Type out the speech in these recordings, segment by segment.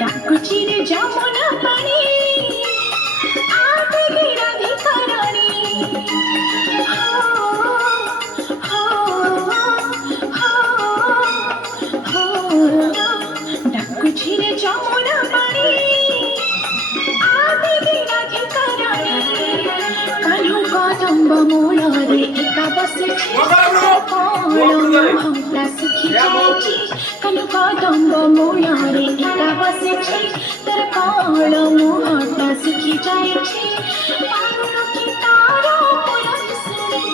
ডাকুচিরে যমুনা পানি আবেগে রাধিকারানি ডাকুচিরে যমুনা পানি আবেগে রাধিকারানি কালু কদম্ব মূলরে একা বসেছে হংটা সুখী যাইছি কালু কদম্ব মূলরে একা বসেছে তার কল মুহটা সুখী যাইছি পারো কি তার পুরন শুনি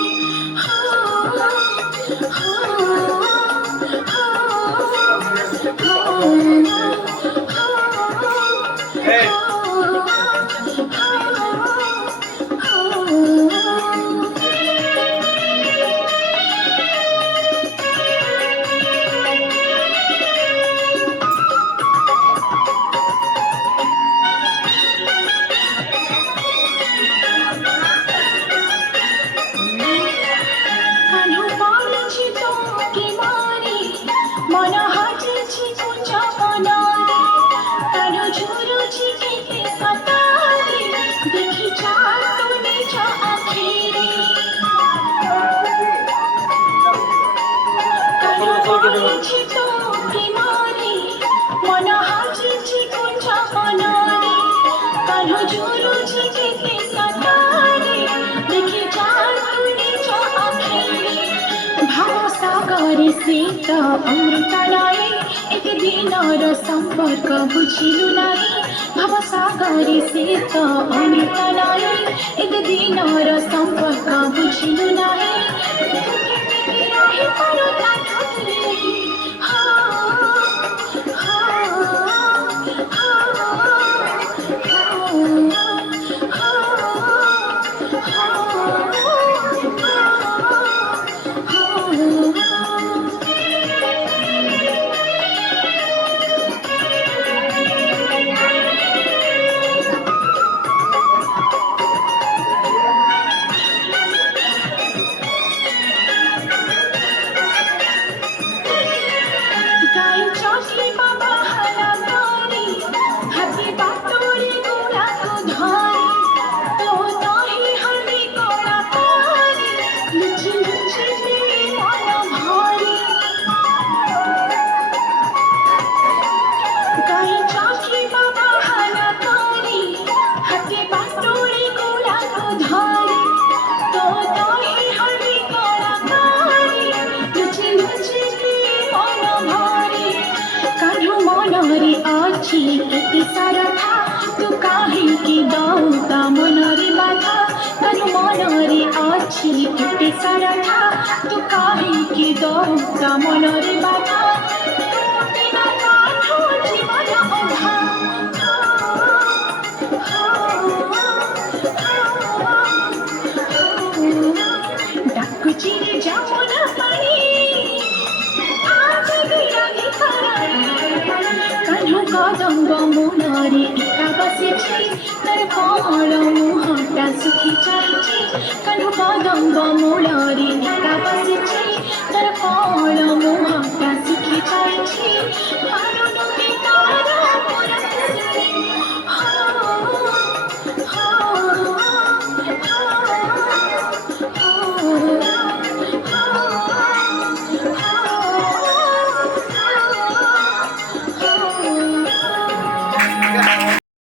মন হাজিছি কুঞ্জ বনারে তার ঝুরুছি কেতে সতারে দেখি চাঁদ তো নিজ আখিরে কালো পড়েছি তো প্রেমারে মন হাজিছি কুঞ্জ বনারে তার ঝুরুছি কেতে সতারে দেখি চাঁদ তো নিজ আখিরে ভাব সাগরে শীত অমৃতলয়ে এক দিনর সম্পর্ক বুঝিলু নাই ভাব সাগরে শীত অমৃতলয়ে এক দিনর সম্পর্ক বুঝিলু নাই রহি পারো তা ধরে সারথা তু কাহিকি দৌতা মনরে বাধা কানু মনরে আছে কেতে সারথা তু কাহিকি দৌতা মনরে বাধা বিনা কাঠ জীবন অধা ডাকুচিরে যমুনা পানি আবেগে রাধিকারানি কালু কদম্ব মূলরে একা বসেছে তার কল মুহটা সুখী চাইছে কালু কদম্ব মূলরে একা বসেছে